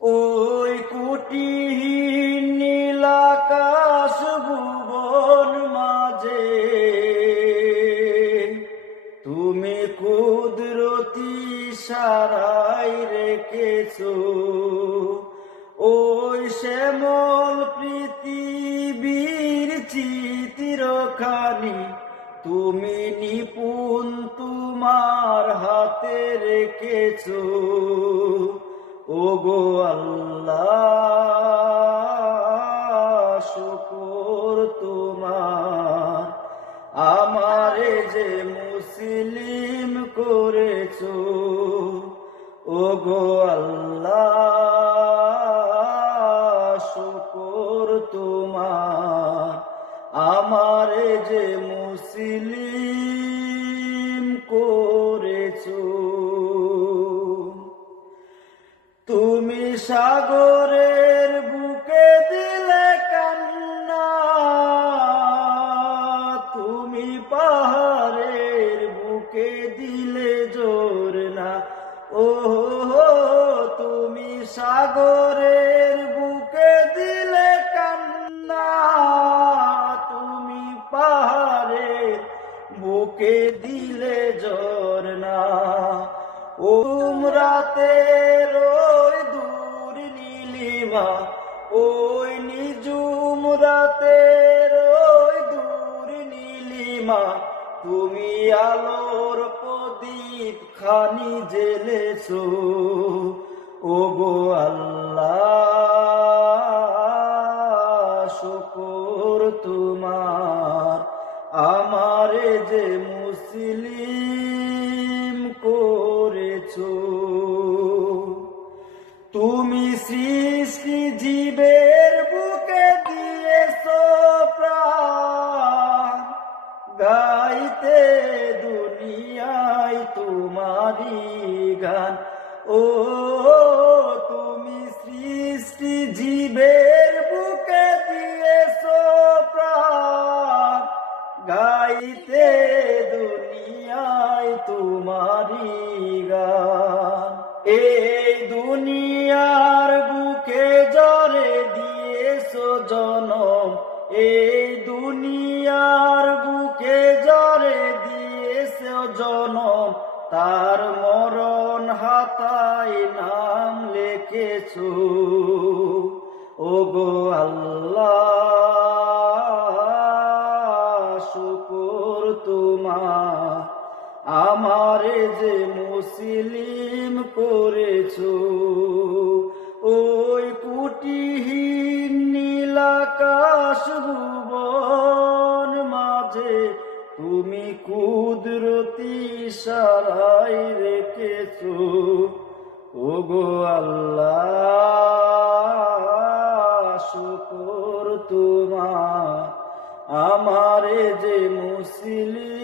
ওই কুটিহীন নীল আকাশ ভুবন মাঝে তুমি কুদরতি ইশারায় রেখেছো ওই শ্যামল পৃথিবীর চিত্রখানি তুমি নিপুণ তোমার হাতে রেখেছো ওগো আল্লাহ শুকর তোমার আমারে যে মুসলিম করেছো ওগো আল্লাহ শুকর তোমার আমারে যে মুসলিম করেছো তুমি সাগরের বুকে দিলে কান্না তুমি পাহাড়ের বুকে দিলে জোর না ও তুমি সাগরের বুকে দিলে কান্না তুমি পাহাড়ের বুকে দিলে জোর না ও রাতের ওই দূর নীলিমা ওই নিজুম রাতের ওই দূর নীলিমা তুমি আলোর প্রদীপ খানি জ্বেলেছো ওগো আল্লাহ শুকর তোমার আমারে যে মুসলিম করেছো তুমি সৃষ্টি জীবের বুকে দিয়েছো প্রাণ গাইতে দুনিয়ায় তোমারি গান ও তুমি সৃষ্টি জীবের বুকে দিয়েছো প্রাণ গাইতে দুনিয়ায় তোমারি গান এই দুনিয়ার বুকে জরে দিয়েছো জনম এই দুনিয়ার বুকে জরে দিয়েছো জনম তার মরণ হাতায় নাম লিখেছো ওগো আল্লাহ শুকর তোমার আমারে যে মুসলিম করেছো ওই কুটিহীন নীল আকাশ ভুবন মাঝে তুমি কুদরতি ইশারায় রেখেছো ওগো আল্লাহ শুকর তোমার আমারে যে মুসলিম